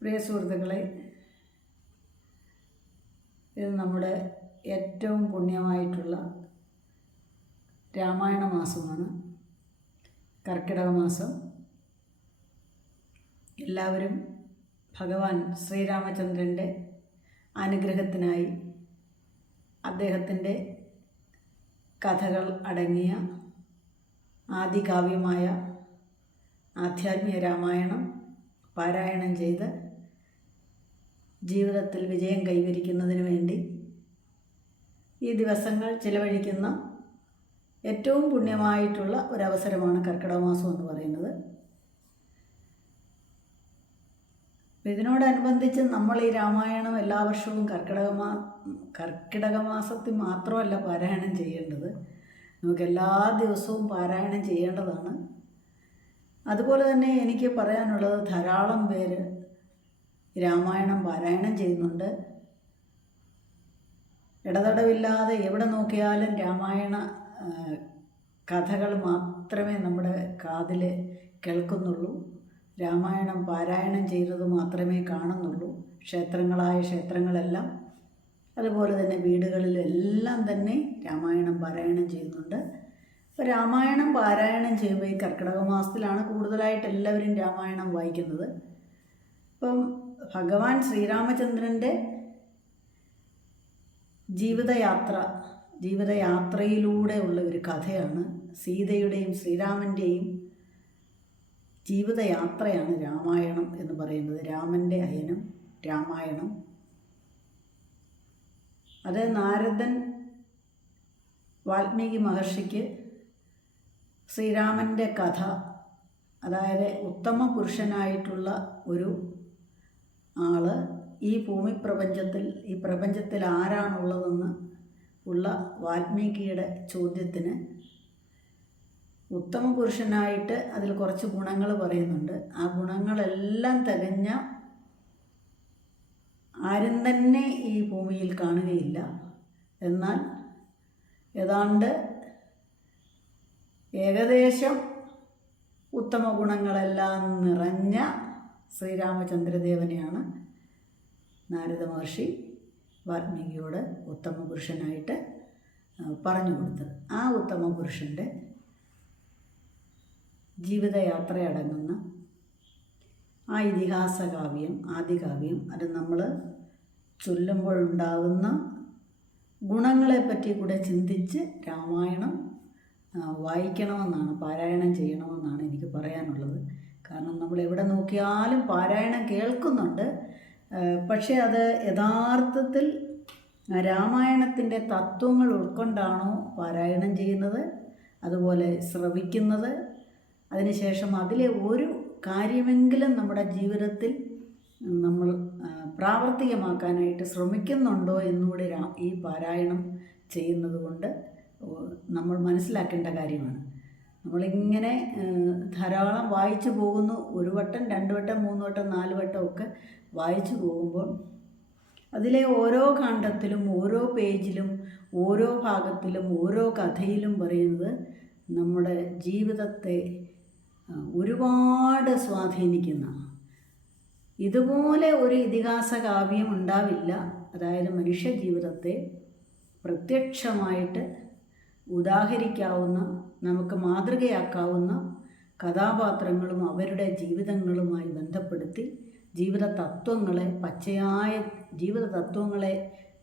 പ്രിയ സുഹൃത്തുക്കളെ ഇത് നമ്മുടെ ഏറ്റവും പുണ്യമായിട്ടുള്ള രാമായണ മാസമാണ്. കർക്കിടക മാസം. എല്ലാവരും ഭഗവാൻ ശ്രീരാമചന്ദ്രന്റെ അനുഗ്രഹത്തിനായി അദ്ദേഹത്തിന്റെ കഥകൾ അടങ്ങിയ ആദികാവ്യമായ ആധ്യാത്മിക രാമായണം പാരായണം ചെയ്ത് ജീവിതത്തിൽ വിജയം കൈവരിക്കുന്നതിന് വേണ്ടി ഈ ദിവസങ്ങൾ ചിലവഴിക്കുന്ന ഏറ്റവും പുണ്യമായിട്ടുള്ള ഒരവസരമാണ് കർക്കിടക മാസം എന്ന് പറയുന്നത്. ഇതിനോടനുബന്ധിച്ച് നമ്മൾ ഈ രാമായണം എല്ലാ വർഷവും കർക്കിടക കർക്കിടകമാസത്തിൽ കർക്കിടക മാസത്തിൽ മാത്രമല്ല പാരായണം ചെയ്യേണ്ടത്. നമുക്ക് എല്ലാ ദിവസവും പാരായണം ചെയ്യേണ്ടതാണ്. അതുപോലെ തന്നെ എനിക്ക് പറയാനുള്ളത് ധാരാളം പേര് രാമായണം പാരായണം ചെയ്യുന്നുണ്ട്. ഇടതടവില്ലാതെ എവിടെ നോക്കിയാലും രാമായണ കഥകൾ മാത്രമേ നമ്മുടെ കാതിൽ കേൾക്കുന്നുള്ളൂ. രാമായണം പാരായണം ചെയ്തത് മാത്രമേ കാണുന്നുള്ളൂ. ക്ഷേത്രങ്ങളായ ക്ഷേത്രങ്ങളെല്ലാം അതുപോലെ തന്നെ വീടുകളിലെല്ലാം തന്നെ രാമായണം പാരായണം ചെയ്യുന്നുണ്ട്. അപ്പോൾ രാമായണം പാരായണം ചെയ്യുമ്പോൾ ഈ കർക്കിടക മാസത്തിലാണ് കൂടുതലായിട്ട് എല്ലാവരും രാമായണം വായിക്കുന്നത്. അപ്പം ഭഗവാൻ ശ്രീരാമചന്ദ്രന്റെ ജീവിതയാത്ര ജീവിതയാത്രയിലൂടെ ഉള്ള ഒരു കഥയാണ് സീതയുടെയും ശ്രീരാമന്റെയും ജീവിതയാത്രയാണ് രാമായണം എന്ന് പറയുന്നത്. രാമന്റെ അയനം രാമായണം. അത് നാരദൻ വാൽമീകി മഹർഷിക്ക് ശ്രീരാമന്റെ കഥ അതായത് ഉത്തമ പുരുഷനായിട്ടുള്ള ഒരു ആൾ ഈ ഭൂമി പ്രപഞ്ചത്തിൽ ഈ പ്രപഞ്ചത്തിൽ ആരാണുള്ളതെന്ന് ഉള്ള വാൽമീകിയുടെ ചോദ്യത്തിന് ഉത്തമ പുരുഷനായിട്ട് അതിൽ കുറച്ച് ഗുണങ്ങൾ പറയുന്നുണ്ട്. ആ ഗുണങ്ങളെല്ലാം തികഞ്ഞ ആരും തന്നെ ഈ ഭൂമിയിൽ കാണുകയില്ല. എന്നാൽ ഏതാണ്ട് ഏകദേശം ഉത്തമ ഗുണങ്ങളെല്ലാം നിറഞ്ഞ ശ്രീരാമചന്ദ്രദേവനെയാണ് നാരദ മഹർഷി വാൽമീകിയോട് ഉത്തമ പുരുഷനായിട്ട് പറഞ്ഞു കൊടുത്തത്. ആ ഉത്തമ പുരുഷന്റെ ജീവിതയാത്രയടങ്ങുന്ന ആ ഇതിഹാസ കാവ്യം ആദികാവ്യം അത് നമ്മൾ ചൊല്ലുമ്പോഴുണ്ടാകുന്ന ഗുണങ്ങളെപ്പറ്റി കൂടെ ചിന്തിച്ച് രാമായണം വായിക്കണമെന്നാണ് പാരായണം ചെയ്യണമെന്നാണ് എനിക്ക് പറയാനുള്ളത്. കാരണം നമ്മൾ എവിടെ നോക്കിയാലും പാരായണം കേൾക്കുന്നുണ്ട്. പക്ഷേ അത് യഥാർത്ഥത്തിൽ രാമായണത്തിന്റെ തത്വങ്ങൾ ഉൾക്കൊണ്ടാണോ പാരായണം ചെയ്യുന്നത്? അതുപോലെ ശ്രവിക്കുന്നത്? അതിനുശേഷം അതിലെ ഒരു കാര്യമെങ്കിലും നമ്മുടെ ജീവിതത്തിൽ നമ്മൾ പ്രാവർത്തികമാക്കാനായിട്ട് ശ്രമിക്കുന്നുണ്ടോ എന്നുകൂടി ഈ പാരായണം ചെയ്യുന്നത് കൊണ്ട് നമ്മൾ മനസ്സിലാക്കേണ്ട കാര്യമാണ്. നമ്മളിങ്ങനെ ധാരാളം വായിച്ചു പോകുന്നു. ഒരു വട്ടം രണ്ട് വട്ടം മൂന്ന് വട്ടം നാല് വട്ടം ഒക്കെ വായിച്ചു പോകുമ്പോൾ അതിലെ ഓരോ കാണ്ഡത്തിലും ഓരോ പേജിലും ഓരോ ഭാഗത്തിലും ഓരോ കഥയിലും പറയുന്നത് നമ്മുടെ ജീവിതത്തെ ഒരുപാട് സ്വാധീനിക്കുന്ന ഇതുപോലെ ഒരു ഇതിഹാസ കാവ്യം ഉണ്ടാവില്ല. അതായത് മനുഷ്യ ജീവിതത്തെ പ്രത്യക്ഷമായിട്ട് ഉദാഹരിക്കാവുന്ന നമുക്ക് മാതൃകയാക്കാവുന്ന കഥാപാത്രങ്ങളും അവരുടെ ജീവിതങ്ങളുമായി ബന്ധപ്പെടുത്തി ജീവിത തത്വങ്ങളെ പച്ചയായ ജീവിത തത്വങ്ങളെ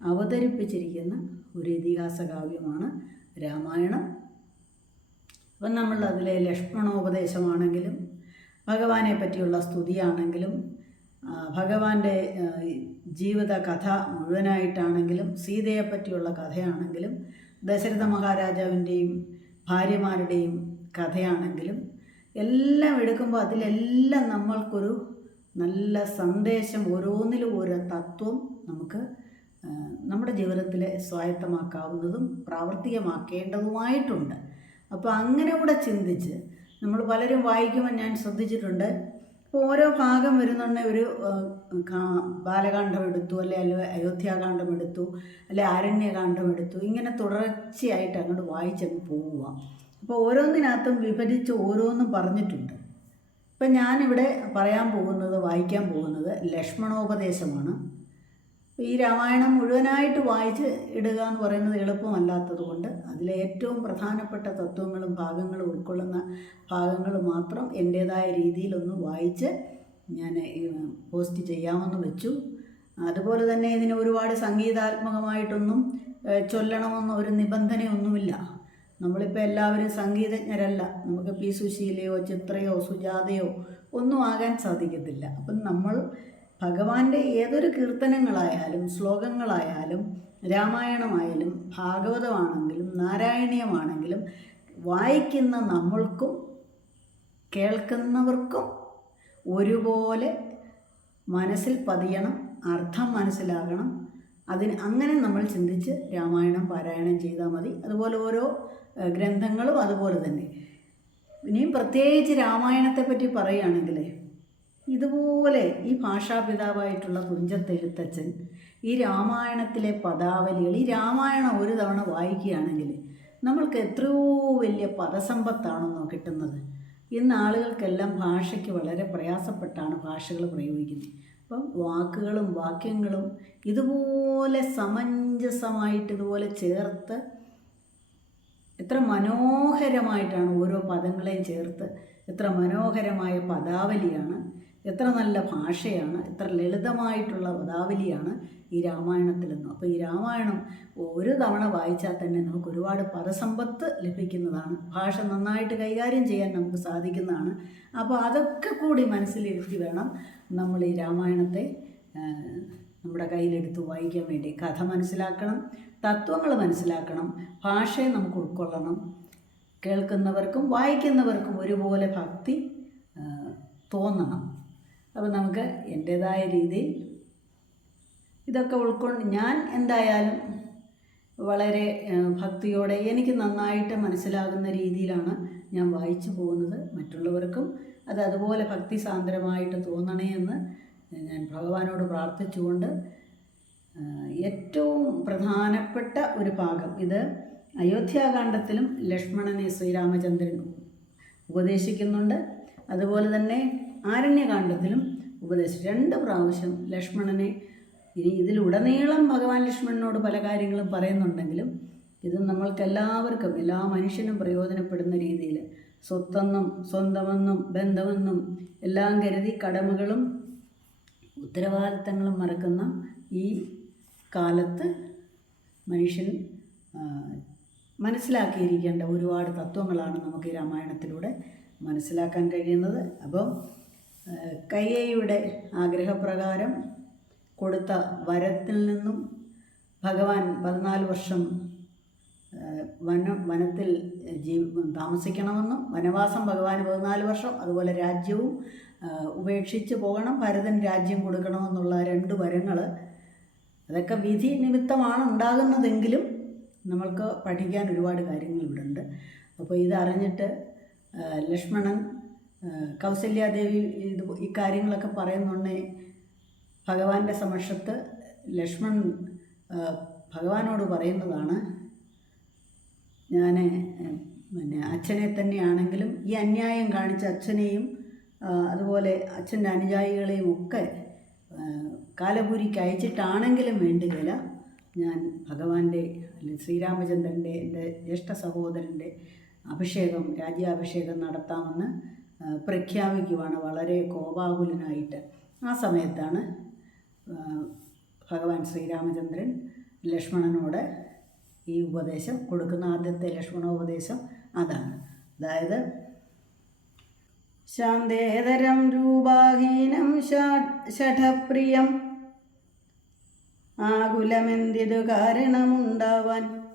അവതരിപ്പിച്ചിരിക്കുന്ന ഒരു ഇതിഹാസ കാവ്യമാണ് രാമായണം. അപ്പം നമ്മൾ അതിലെ ലക്ഷ്മണോപദേശമാണെങ്കിലും ഭഗവാനെ പറ്റിയുള്ള സ്തുതിയാണെങ്കിലും ഭഗവാന്റെ ജീവിത കഥ മുഴുവനായിട്ടാണെങ്കിലും സീതയെ പറ്റിയുള്ള കഥയാണെങ്കിലും ദശരഥ മഹാരാജാവിന്റെയും ഭാര്യമാരുടെയും കഥയാണെങ്കിലും എല്ലാം എടുക്കുമ്പോൾ അതിലെല്ലാം നമ്മൾക്കൊരു നല്ല സന്ദേശം ഓരോന്നിലും ഓരോ തത്വം നമുക്ക് നമ്മുടെ ജീവിതത്തിൽ സ്വായത്തമാക്കാവുന്നതും പ്രാവർത്തികമാക്കേണ്ടതുമായിട്ടുണ്ട്. അപ്പോൾ അങ്ങനെ കൂടെ ചിന്തിച്ച് നമ്മൾ പലരും വായിക്കുമ്പോൾ ഞാൻ ശ്രദ്ധിച്ചിട്ടുണ്ട് ഓരോ ഭാഗം വരുന്നുണ്ട് ഒരു ബാലകാന്ഡം എടുത്തു അല്ലെ അല്ല അയോധ്യാകാന്ഡം എടുത്തു അല്ലെ ആരണ്യകാന്ഡം എടുത്തു ഇങ്ങനെ തുടർച്ചയായിട്ട് അങ്ങോട്ട് വായിച്ചങ്ങ് പോവുക. അപ്പോൾ ഓരോന്നിനകത്തും വിഭജിച്ച് ഓരോന്നും പറഞ്ഞിട്ടുണ്ട്. ഇപ്പം ഞാനിവിടെ പറയാൻ പോകുന്നത് വായിക്കാൻ പോകുന്നത് ലക്ഷ്മണോപദേശമാണ്. ഈ രാമായണം മുഴുവനായിട്ട് വായിച്ച് ഇടുക എന്ന് പറയുന്നത് എളുപ്പമല്ലാത്തതുകൊണ്ട് അതിലെ ഏറ്റവും പ്രധാനപ്പെട്ട തത്വങ്ങളും ഭാഗങ്ങളും ഉൾക്കൊള്ളുന്ന ഭാഗങ്ങൾ മാത്രം എന്റേതായ രീതിയിലൊന്ന് വായിച്ച് ഞാൻ പോസ്റ്റ് ചെയ്യാമെന്ന് വെച്ചു. അതുപോലെ തന്നെ ഇതിന് ഒരുപാട് സംഗീതാത്മകമായിട്ടൊന്നും ചൊല്ലണമെന്ന ഒരു നിബന്ധനയൊന്നുമില്ല. നമ്മളിപ്പോൾ എല്ലാവരും സംഗീതജ്ഞരല്ല. നമുക്ക് പി സുശീലയോ ചിത്രയോ സുജാതയോ ഒന്നും ആകാൻ സാധിക്കത്തില്ല. അപ്പം നമ്മൾ ഭഗവാന്റെ ഏതൊരു കീർത്തനങ്ങളായാലും ശ്ലോകങ്ങളായാലും രാമായണമായാലും ഭാഗവതമാണെങ്കിലും നാരായണീയമാണെങ്കിലും വായിക്കുന്ന നമ്മൾക്കും കേൾക്കുന്നവർക്കും ഒരുപോലെ മനസ്സിൽ പതിയണം അർത്ഥം മനസ്സിലാകണം. അതിന് അങ്ങനെ നമ്മൾ ചിന്തിച്ച് രാമായണം പാരായണം ചെയ്താൽ മതി. അതുപോലെ ഓരോ ഗ്രന്ഥങ്ങളും അതുപോലെ തന്നെ. ഇനിയും പ്രത്യേകിച്ച് രാമായണത്തെ പറ്റി പറയുകയാണെങ്കിൽ ഇതുപോലെ ഈ ഭാഷാപിതാവായിട്ടുള്ള തുഞ്ചത്തെഴുത്തച്ഛൻ ഈ രാമായണത്തിലെ പദാവലികൾ ഈ രാമായണം ഒരു തവണ വായിക്കുകയാണെങ്കിൽ നമ്മൾക്ക് എത്രയോ വലിയ പദസമ്പത്താണെന്നോ കിട്ടുന്നത്. ഇന്ന് ആളുകൾക്കെല്ലാം ഭാഷയ്ക്ക് വളരെ പ്രയാസപ്പെട്ടാണ് ഭാഷകൾ പ്രയോഗിക്കുന്നത്. അപ്പം വാക്കുകളും വാക്യങ്ങളും ഇതുപോലെ സമഞ്ജസമായിട്ട് ഇതുപോലെ ചേർത്ത് എത്ര മനോഹരമായിട്ടാണ് ഓരോ പദങ്ങളെയും ചേർത്ത് എത്ര മനോഹരമായ പദാവലിയാണ് എത്ര നല്ല ഭാഷയാണ് എത്ര ലളിതമായിട്ടുള്ള പദാവലിയാണ് ഈ രാമായണത്തിലെന്നും. അപ്പോൾ ഈ രാമായണം ഒരു തവണ വായിച്ചാൽ തന്നെ നമുക്ക് ഒരുപാട് പദസമ്പത്ത് ലഭിക്കുന്നതാണ്. ഭാഷ നന്നായിട്ട് കൈകാര്യം ചെയ്യാൻ നമുക്ക് സാധിക്കുന്നതാണ്. അപ്പോൾ അതൊക്കെ കൂടി മനസ്സിലിരുത്തി വേണം നമ്മൾ ഈ രാമായണത്തെ നമ്മുടെ കയ്യിലെടുത്ത് വായിക്കാൻ വേണ്ടി. കഥ മനസ്സിലാക്കണം തത്വങ്ങൾ മനസ്സിലാക്കണം ഭാഷയെ നമുക്ക് ഉൾക്കൊള്ളണം. കേൾക്കുന്നവർക്കും വായിക്കുന്നവർക്കും ഒരുപോലെ ഭക്തി തോന്നണം. അപ്പോൾ നമുക്ക് എന്റേതായ രീതിയിൽ ഇതൊക്കെ ഉൾക്കൊണ്ട് ഞാൻ എന്തായാലും വളരെ ഭക്തിയോടെ എനിക്ക് നന്നായിട്ട് മനസ്സിലാകുന്ന രീതിയിലാണ് ഞാൻ വായിച്ചു പോകുന്നത്. മറ്റുള്ളവർക്കും അത് അതുപോലെ ഭക്തി സാന്ദ്രമായിട്ട് തോന്നണേ എന്ന് ഞാൻ ഭഗവാനോട് പ്രാർത്ഥിച്ചുകൊണ്ട് ഏറ്റവും പ്രധാനപ്പെട്ട ഒരു ഭാഗം ഇത് അയോധ്യാകാന്ഡത്തിലും ലക്ഷ്മണനെ ശ്രീരാമചന്ദ്രൻ ഉപദേശിക്കുന്നുണ്ട്. അതുപോലെ തന്നെ ആരണ്യകാന്ഡത്തിലും ഉപദേശിച്ചു രണ്ട് പ്രാവശ്യം ലക്ഷ്മണനെ ഇനി ഇതിലുടനീളം ഭഗവാൻ ലക്ഷ്മണനോട് പല കാര്യങ്ങളും പറയുന്നുണ്ടെങ്കിലും ഇത് നമ്മൾക്കെല്ലാവർക്കും എല്ലാ മനുഷ്യനും പ്രയോജനപ്പെടുന്ന രീതിയിൽ സ്വത്തെന്നും സ്വന്തമെന്നും ബന്ധമെന്നും എല്ലാം കരുതി കടമകളും ഉത്തരവാദിത്തങ്ങളും മറക്കുന്ന ഈ കാലത്ത് മനുഷ്യൻ മനസ്സിലാക്കിയിരിക്കേണ്ട ഒരുപാട് തത്വങ്ങളാണ് നമുക്ക് ഈ രാമായണത്തിലൂടെ മനസ്സിലാക്കാൻ കഴിയുന്നത്. അപ്പം ആ, കൈയ്യയുടെ ആഗ്രഹപ്രകാരം കൊടുത്ത വരത്തിൽ നിന്നും ഭഗവാൻ പതിനാല് വർഷം വന വനത്തിൽ ജീവ താമസിക്കണമെന്നും വനവാസം ഭഗവാൻ പതിനാല് വർഷം അതുപോലെ രാജ്യവും ഉപേക്ഷിച്ച് പോകണം ഭരതൻ രാജ്യം കൊടുക്കണമെന്നുള്ള രണ്ട് വരങ്ങൾ അതൊക്കെ വിധി നിമിത്തമാണ് ഉണ്ടാകുന്നതെങ്കിലും നമ്മൾക്ക് പഠിക്കാൻ ഒരുപാട് കാര്യങ്ങൾ ഇവിടെ ഉണ്ട് അപ്പോൾ ഇതറിഞ്ഞിട്ട് ലക്ഷ്മണൻ കൗസല്യാദേവി ഇത് ഈ കാര്യങ്ങളൊക്കെ പറയുന്നുണ്ടേ ഭഗവാന്റെ സമക്ഷത്ത് ലക്ഷ്മൺ ഭഗവാനോട് പറയുന്നതാണ്. ഞാൻ പിന്നെ അച്ഛനെ തന്നെയാണെങ്കിലും ഈ അന്യായം കാണിച്ച അച്ഛനെയും അതുപോലെ അച്ഛന്റെ അനുജായികളെയും ഒക്കെ കാലപൂരിക്ക് അയച്ചിട്ടാണെങ്കിലും വേണ്ടുകയില്ല ഞാൻ ഭഗവാന്റെ അല്ലെങ്കിൽ ശ്രീരാമചന്ദ്രന്റെ എന്റെ ജ്യേഷ്ഠ സഹോദരന്റെ അഭിഷേകം രാജ്യാഭിഷേകം നടത്താമെന്ന് പ്രഖ്യാപിക്കുവാണ് വളരെ കോപാകുലനായിട്ട്. ആ സമയത്താണ് ഭഗവാൻ ശ്രീരാമചന്ദ്രൻ ലക്ഷ്മണനോട് ഈ ഉപദേശം കൊടുക്കുന്ന ആദ്യത്തെ ലക്ഷ്മണോപദേശം അതാണ്. അതായത് ശാന്തേതരം രൂപാഹീനം ഷഠപ്രിയം ആകുലമെന്തിതു കാരണമുണ്ടാവാൻ?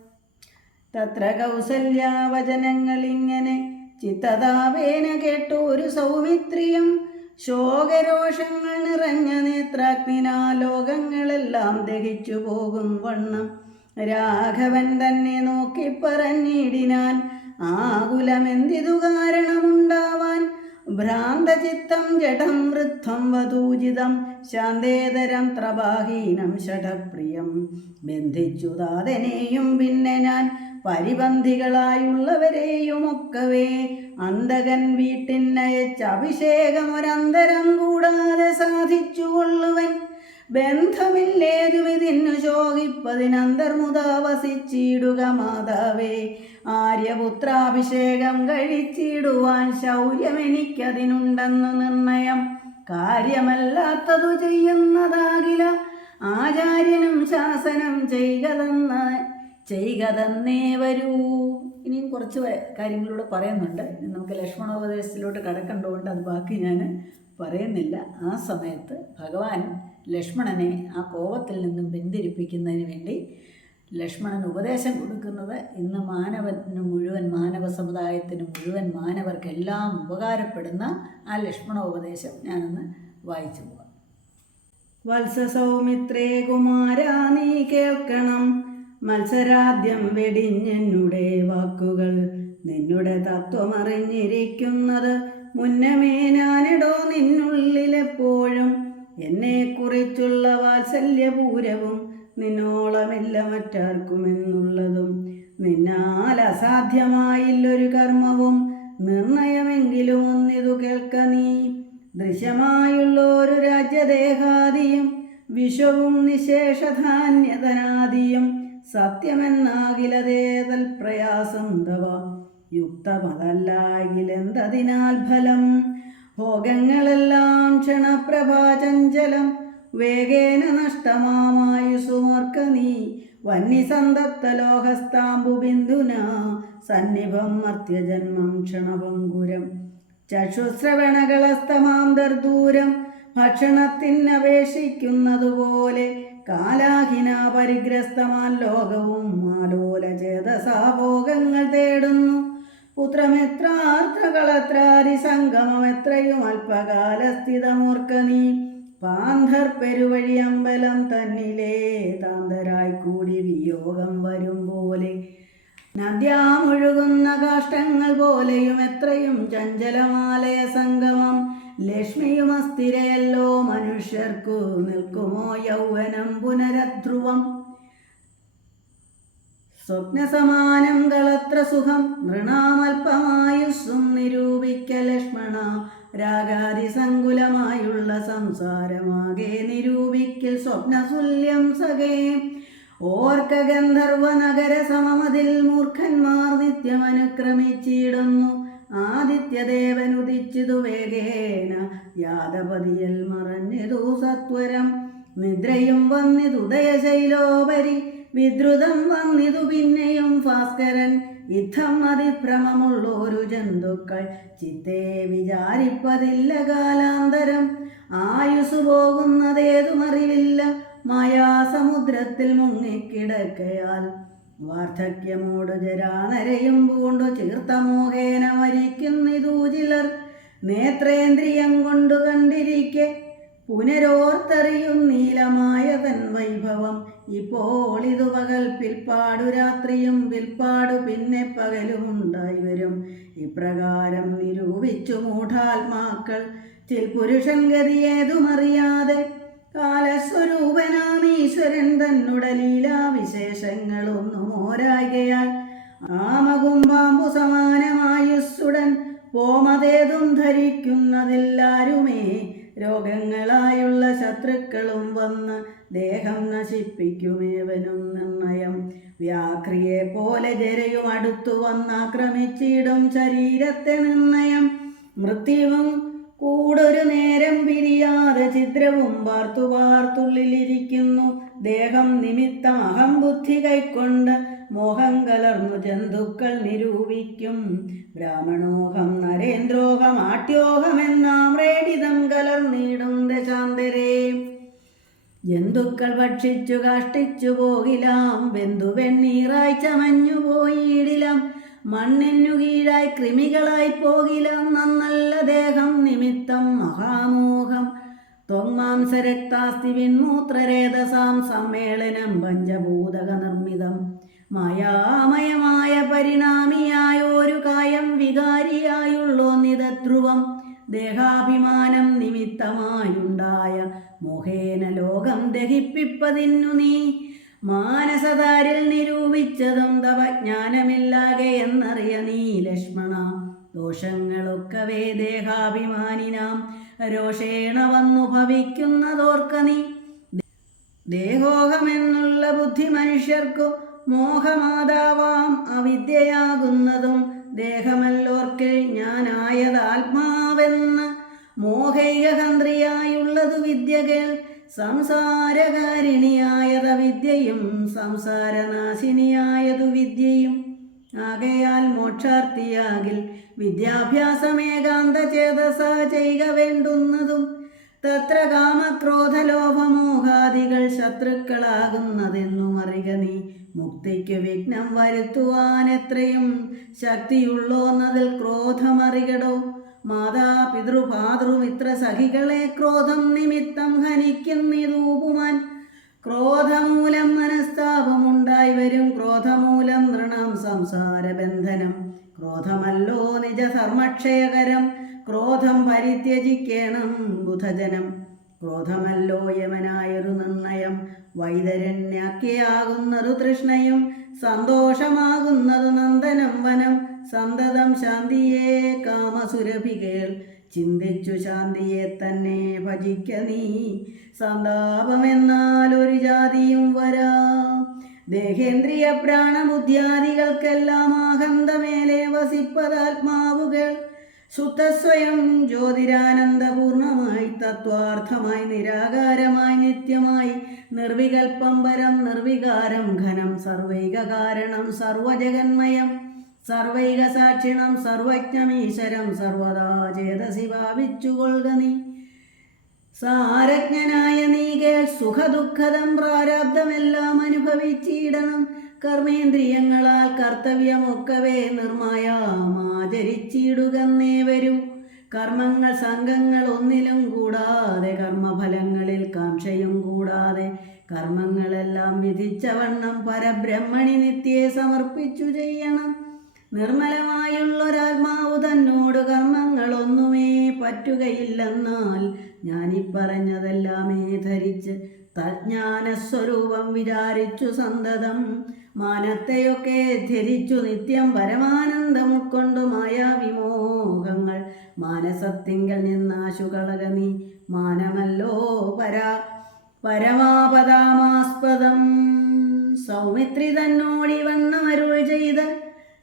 തത്ര കൗസല്യാവചനങ്ങളിങ്ങനെ ചിത്തതാപേന കേട്ടു ഒരു സൗമിത്രിയം. ശോകരോഷങ്ങൾ നിറഞ്ഞ നേത്രാഗ്നിനാ ലോകങ്ങളെല്ലാം ദഹിച്ചു പോകും വണ്ണം. രാഘവൻ തന്നെ നോക്കി പറഞ്ഞിടിനാൻ. ആകുലമെന്തിതു കാരണമുണ്ടാവാൻ? ഭ്രാന്തചിത്തം ജഡം വൃദ്ധം വധൂജിതം ശാന്തേതരം ത്രപാഹീനം ഷഠപ്രിയം. ബന്ധിച്ചു താതനെയും പിന്നെ ഞാൻ. പരിബന്ധികളായുള്ളവരെയും ഒക്കവേ അന്തകൻ വീട്ടിനയച്ച അഭിഷേകം ഒരന്തരം കൂടാതെ സാധിച്ചു കൊള്ളുവൻ ബന്ധമില്ലേതുമിതിന്നു ശോകിപ്പതിനന്തർമുത വസിച്ചിടുക മാതാവേ. ആര്യപുത്രാഭിഷേകം കഴിച്ചിടുവാൻ ശൗര്യമെനിക്കതിനുണ്ടെന്നു നിർണയം. കാര്യമല്ലാത്തതു ചെയ്യുന്നതാകില. ആചാര്യനും ശാസനം ചെയ്കതെന്ന തന്നേ വരൂ. ഇനിയും കുറച്ച് കാര്യങ്ങളിലൂടെ പറയുന്നുണ്ട് നമുക്ക് ലക്ഷ്മണോപദേശത്തിലോട്ട് കടക്കണ്ടുകൊണ്ട് അത് ബാക്കി ഞാൻ പറയുന്നില്ല. ആ സമയത്ത് ഭഗവാൻ ലക്ഷ്മണനെ ആ കോപത്തിൽ നിന്നും പിന്തിരിപ്പിക്കുന്നതിന് വേണ്ടി ലക്ഷ്മണൻ ഉപദേശം കൊടുക്കുന്നത് ഇന്ന് മാനവന് മുഴുവൻ മാനവ സമുദായത്തിന് മുഴുവൻ മാനവർക്കെല്ലാം ഉപകാരപ്പെടുന്ന ആ ലക്ഷ്മണ ഉപദേശം ഞാനൊന്ന് വായിച്ചു പോകാം വത്സസൗമിത്രേ കുമാരാ നീ കേൾക്കണം. മത്സരാദ്യം വെടിഞ്ഞെന്നുടെ വാക്കുകൾ. നിന്നുടെ തത്വമറിഞ്ഞിരിക്കുന്നത് മുന്നമേ ഞാനിടോ നിന്നുള്ളിലെപ്പോഴും. എന്നെ കുറിച്ചുള്ള വാത്സല്യപൂരവും നിന്നോളമില്ല മറ്റാർക്കുമെന്നുള്ളതും. നിന്നാൽ അസാധ്യമായില്ലൊരു കർമ്മവും നിർണയമെങ്കിലും ഒന്നിതു കേൾക്ക നീ. ദൃശ്യമായുള്ള ഒരു രാജ്യദേഹാദിയും വിശ്വവും നിശേഷധാന്യതനാദിയും സത്യമെന്നാകിലതേതൽ പ്രയാസം തവ. യുക്തമതല്ലാകിലെന്തതിനാൽ ഫലം? ഭോഗങ്ങളെല്ലാം ക്ഷണപ്രഭാചഞ്ചലം. വേഗേന നഷ്ടമാമായുസുമർക്ക നീ. സന്തത്ത ലോഹസ്താംബു ബിന്ദുന സന്നിഭം മർത്യജന്മം ക്ഷണഭങ്കുരം ചക്ഷുശ്രവണകളസ്തമാം ദർദൂരം ഭക്ഷണത്തിനപേക്ഷിക്കുന്നതുപോലെ കാലാഹിന പരിഗ്രസ്തമാൻ ലോകവും ആലോല ചേതസാഭോഗങ്ങൾ തേടുന്നു. പുത്രമെത്രാർത്ഥകളത്രാതിസംഗമെത്രയും സംഗമം എത്രയും അല്പകാലസ്ഥിതമോർക്ക നീ. പാന്ധർ പെരുവഴി അമ്പലം തന്നിലേ താന്തരായി കൂടി വിയോഗം വരും പോലെ. നദ്യാമൊഴുകുന്ന കാഷ്ടങ്ങൾ പോലെയും എത്രയും ചഞ്ചലമാലയ സംഗമം. ലക്ഷ്മിയും അസ്ഥിരയല്ലോ മനുഷ്യർക്കു നിൽക്കുമോ യൗവനം പുനരധ്രുവം? സ്വപ്നസമാനം കളത്ര സുഖം നൃണാമൽപമായുസ്സും നിരൂപിക്ക ലക്ഷ്മണ രാഗാതിസങ്കുലമായുള്ള സംസാരമാകെ നിരൂപിക്കൽ സ്വപ്നതുല്യം സഖേ. ഓർക്ക ഗന്ധർവ നഗര സമമതിൽ മൂർഖന്മാർ നിത്യം ഉദിച്ചിതു വേഗേന യാദപതിയൽ മറഞ്ഞിതു സത്വരം. നിദ്രയും വന്നിതുദയശൈലോപരി വിദ്രുതം വന്നിതു പിന്നെയും ഭാസ്കരൻ. യുദ്ധം അതിഭ്രമമുള്ളൊരു ജന്തുക്കൾ ചിത്തെ വിചാരിപ്പതില്ല കാലാന്തരം. ആയുസ് പോകുന്നതേതുമറിവില്ല മായാസമുദ്രത്തിൽ മുങ്ങിക്കിടക്കയാൽ. വാർദ്ധക്യമോട് ജരാനരയും പൂണ്ടു ചീർത്തമോഹേന മരിക്കുന്നിതു ചിലർ. നേത്രേന്ദ്രിയം കൊണ്ടു കണ്ടിരിക്കെ പുനരോർത്തറിയും നീലമായ തൻ വൈഭവം. ഇപ്പോൾ ഇതു പകൽ പിൽപ്പാടു രാത്രിയും പിൽപ്പാടു പിന്നെ പകലും ഉണ്ടായി വരും. ഇപ്രകാരം നിരൂപിച്ചു മൂഢാത്മാക്കൾ. ചിൽ പുരുഷൻ ഗതിയേതുമറിയാതെ കാലസ്വരൂപനാം ഈശ്വരൻ തന്നുടലീലാ ലീലാവിശേഷങ്ങളൊന്നും ഓരായികയാൽ. ആമകുംബാമ്പു സമാനമായുസ്സുടൻ പോമതേതും ധരിക്കുന്നതെല്ലാരുമേ. രോഗങ്ങളായുള്ള ശത്രുക്കളും വന്ന് ദേഹം നശിപ്പിക്കുമേവനും നിർണയം വ്യാക്രിയെ പോലെ ജരയും അടുത്തു വന്നാക്രമിച്ചിടും ശരീരത്തെ നിർണയം. മൃത്യുവും കൂടൊരു നേരം പിരിയാതെ ചിത്രവും വാർത്തു വാർത്തുള്ളിലിരിക്കുന്നു ദേഹം നിമിത്തം അഹം ബുദ്ധി കൈക്കൊണ്ട് മോഹം കലർന്നു ജന്തുക്കൾ നിരൂപിക്കും. ബ്രാഹ്മണോഹം നരേന്ദ്രോഹം ആട്യോഹമെന്നാം റേഡിതം കലർന്നിടും ദശാന്തരേ. ജന്തുക്കൾ ഭക്ഷിച്ചു കാഷ്ടിച്ചു പോകിലാം. ബന്ധു വെണ്ണീറായി ചമഞ്ഞു പോയിടിലാം മണ്ണിനു കീഴായി കൃമികളായി പോകില നന്നല്ല ദേഹം നിമിത്തം മഹാമോഹം. ത്വങ്മാംസരക്താസ്തി വിൺമൂത്രരേതസാം സമ്മേളനം പഞ്ചഭൂതക നിർമ്മിതം മായാമയമായ പരിണാമിയായ കായം വികാരിയായുള്ളോന്നിതധ്രുവം ദേഹാഭിമാനം നിമിത്തമായുണ്ടായ മോഹേന ലോകം ദഹിപ്പിപ്പതിന്നു നീ. മാനസതാരിൽ നിരൂപിച്ചതും തപജ്ഞാനമില്ലാകെ എന്നറിയ നീ ലക്ഷ്മണ. ദോഷങ്ങളൊക്കവേ ദേഹാഭിമാനിനാം. രോഷേണ വന്നു ഭവിക്കുന്നതോർക്ക നീ. ദേഹോഹമെന്നുള്ള ബുദ്ധി മനുഷ്യർക്കു മോഹമാതാവാം അവിദ്യയാകുന്നതും ദേഹമല്ലോർക്കിൽ ഞാനായത് ആത്മാവെന്ന് മോഹൈകഹന്ത്രിയായുള്ളതു വിദ്യകൾ സംസാരകാരിണിയായത വിദ്യയും സംസാരനാശിനിയായതു വിദ്യയും. ആകയാൽ മോക്ഷാർത്ഥിയാകിൽ വിദ്യാഭ്യാസമേകാന്ത ചേതസ ചെയ്യുക വേണ്ടുന്നതും. തത്ര കാമക്രോധലോഭമോഹാദികൾ ശത്രുക്കളാകുന്നതെന്നും അറിക നീ മുക്തിക്ക് വിഘ്നം വരുത്തുവാൻ എത്രയും ശക്തിയുള്ളോന്നതിൽ ക്രോധമറികടോ? മാതാ പിതൃപാതൃമിത്ര സഖികളെ ക്രോധം നിമിത്തം ഹനിക്കുന്നിതൂപുമാൻ ക്രോധമൂലം മനസ്താപമുണ്ടായി വരും ക്രോധമൂലം നൃണം സംസാരബന്ധനം. ക്രോധമല്ലോ നിജധർമ്മക്ഷയകരം ക്രോധം പരിത്യജിക്കണം ബുധജനം. ക്രോധമല്ലോ യമനായൊരു നിർണയം വൈതരണ്യാക്കിയാകുന്നതു തൃഷ്ണയും സന്തോഷമാകുന്നതു നന്ദനം വനം. സന്തതം ശാന്തിയെ കാമസുരഭികൾ. ചിന്തിച്ചു ശാന്തിയെ തന്നെ ഭജിക്ക നീ. സന്താപമെന്നാൽ ഒരു ജാതിയും വരാ. ദേഹേന്ദ്രിയ പ്രാണബുദ്ധ്യാദികൾക്കെല്ലാം ആഹന്തമേലെ വസിപ്പതാത്മാവുകൾ. ശുദ്ധസ്വയം ജ്യോതിരാനന്ദപൂർണമായി തത്വാർത്ഥമായി നിരാകാരമായി നിത്യമായി നിർവികൽപ്പം പരം നിർവികാരം ഘനം സർവൈക കാരണം സർവജഗന്മയം. സർവൈക സാക്ഷിണം സർവജ്ഞമീശ്വരം സർവദാ ചേതസി ഭാവിച്ചുകൊള്ളുക നീ. സാരജ്ഞനായ നീ കേൾ സുഖദുഃഖദം പ്രാരാബ്ദമെല്ലാം അനുഭവിച്ചിടണം. കർമ്മേന്ദ്രിയങ്ങളാൽ കർത്തവ്യമൊക്കവേ നിർമായാമാചരിച്ചിടുകന്നേ വരൂ. കർമ്മങ്ങൾ സംഘങ്ങൾ ഒന്നിലും കൂടാതെ കർമ്മഫലങ്ങളിൽ കാംക്ഷയും കൂടാതെ കർമ്മങ്ങളെല്ലാം വിധിച്ചവണ്ണം പരബ്രഹ്മണി നിത്യേ സമർപ്പിച്ചു ചെയ്യണം. നിർമ്മലമായുള്ളൊരാത്മാവ് തന്നോട് കർമ്മങ്ങളൊന്നുമേ പറ്റുകയില്ലെന്നാൽ ഞാനിപ്പറഞ്ഞതെല്ലാമേ ധരിച്ച് തജ്ഞാനസ്വരൂപം വിചാരിച്ചു സന്തതം മാനത്തെയൊക്കെ ധരിച്ചു നിത്യം പരമാനന്ദം ഉൾക്കൊണ്ടു മായാവിമോഹങ്ങൾ. മാനസത്തിങ്കൽ നിന്നാശുകളക നീ മാനമല്ലോ പരാ പരമാപദാമാസ്പദം. സൗമിത്രി തന്നോടി വണ്ണമരുൾ ചെയ്ത്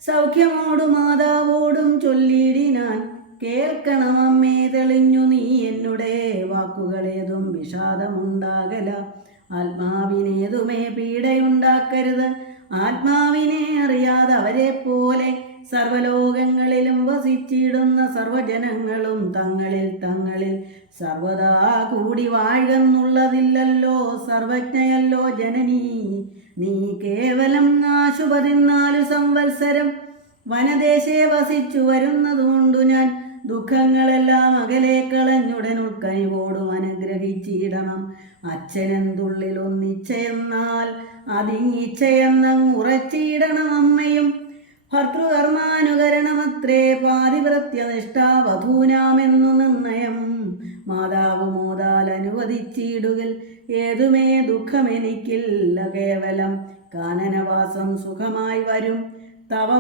സൗഖ്യമോടു മാതാവോടും ചൊല്ലിയിടിനാൻ കേൾക്കണമമ്മേ തെളിഞ്ഞു നീ എന്നുടെ വാക്കുകളേതും വിഷാദമുണ്ടാകല. ആത്മാവിനേതുമേ പീഡയുണ്ടാക്കരുത്. ആത്മാവിനെ അറിയാതെ അവരെ പോലെ സർവലോകങ്ങളിലും വസിച്ചിടുന്ന സർവജനങ്ങളും തങ്ങളിൽ തങ്ങളിൽ സർവദാ കൂടി വാഴുന്നുള്ളതില്ലല്ലോ സർവജ്ഞയല്ലോ ജനനീ. നീ കേവലം ആശു പതിനാലു സംവത്സരം വനദേശേ വസിച്ചു വരുന്നതുകൊണ്ടു ഞാൻ ദുഃഖങ്ങളെല്ലാം അകലെ കളഞ്ഞുടൻ ഉൾക്കനിവോടും അനുഗ്രഹിച്ചിടണം. അച്ഛനെന്തുള്ളിൽ ഒന്നിച്ചയെന്നാൽ അതിങ്ങിച്ചയെന്നങ്ങ് ഉറച്ചിടണം അമ്മയും. ഭർത്തൃകർമാനുകരണമത്രേ പാതിവൃത്യനിഷ്ഠാവധൂനാമെന്നു നിർണയം. മാതാവ് മോതാൽ അനുവദിച്ചിടുകിൽ ഏതുമേ ദുഃഖമെനിക്കില്ല കേവലം. കാനനവാസം സുഖമായി വരും. തവ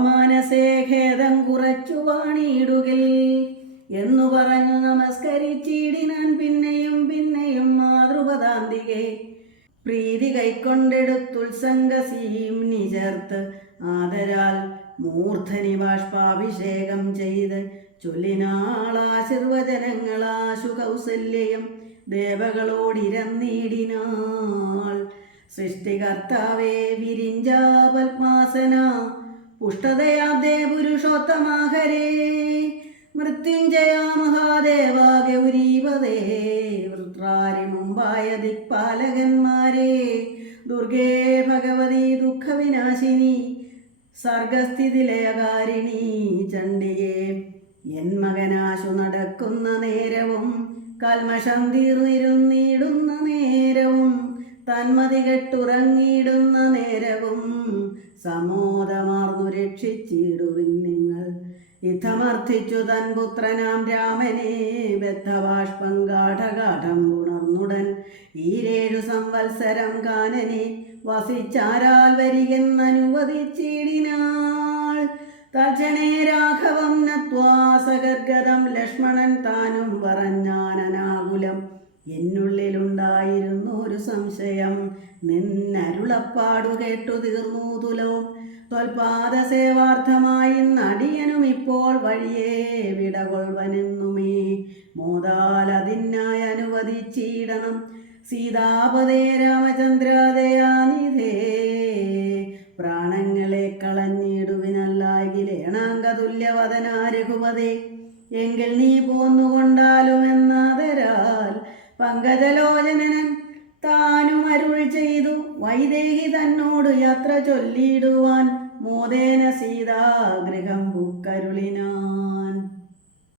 ഖേദം കുറച്ചു വാണിയിടുകിൽ. എന്നു പറഞ്ഞു നമസ്കരിച്ചിടിനാൻ പിന്നെയും പിന്നെയും മാതൃപദാന്തികെ. പ്രീതി കൈക്കൊണ്ടെടുത്തുത്സംഗസീം നിചേർത്ത് ആദരാൽ മൂർധനി ബാഷ്പാഭിഷേകം ചെയ്ത് ചൊല്ലിനാളാശീർവചനങ്ങളാശു കൗസല്യം ദേവകളോടിരന്നിടിനാൾ. സൃഷ്ടികർത്താവേ വിരിഞ്ചാ പത്മാസന പുഷ്ടതയാബ്ദേ പുരുഷോത്തമാഹരേ മൃത്യുഞ്ജയ മഹാദേവ ഗൗരീപതേ വൃത്രാരി മുമ്പായ ദിക്പാലകന്മാരെ ദുർഗേ ഭഗവതി ദുഃഖവിനാശിനി സർഗസ്ഥിതിലയകാരിണി ചണ്ഡിയെ എൻ മകനാശു നടക്കുന്ന നേരവും കൽമഷം തീർന്നിരുന്നിടുന്ന നേരവും തന്മതി കെട്ടുറങ്ങിയിടുന്ന നേരവും സമോദമാർന്നു രക്ഷിച്ചിടുവിൻ നിങ്ങൾ. യുദ്ധമർത്ഥിച്ചു തൻ പുത്രനാം രാമനെ ബദ്ധബാഷ്പം ഗാഠഗാഠം ഉണർന്നുടൻ. ഈരേഴു സംവത്സരം കാനനെ വസിച്ചാരാൽ വരികെന്നനുവദിച്ചിടിനാൾ തജനേ രാഘവം നത്വാ സഗദ്ഗതം ലക്ഷ്മണൻ താനും പറഞ്ഞാനനാകുലം. എന്നുള്ളിലുണ്ടായിരുന്നു ഒരു സംശയം. നിന്നരുളപ്പാടു കേട്ടു തീർന്നു തുലവും ത്വൽപാദ സേവാർത്ഥമായി നടിയനും ഇപ്പോൾ വഴിയേ വിടകൊൾവനെന്നുമേ മോദാൽ അതിനായി അനുവദിച്ചിടണം. സീതാപതേ രാമചന്ദ്രാദയാനിധേ പ്രാണങ്ങളെ കളഞ്ഞിടുവിനല്ലാകിലേണാങ്കതുല്യവദന രഘുപതേ എങ്കിൽ നീ പോന്നുകൊണ്ടാലുമെന്നാതരാൽ പങ്കജലോചനൻ താനും അരുൾ ചെയ്തു വൈദേഹി തന്നോട് യാത്ര ചൊല്ലിയിടുവാൻ മോദേന സീതാഗൃഹം ബുക്കരുളിനാൻ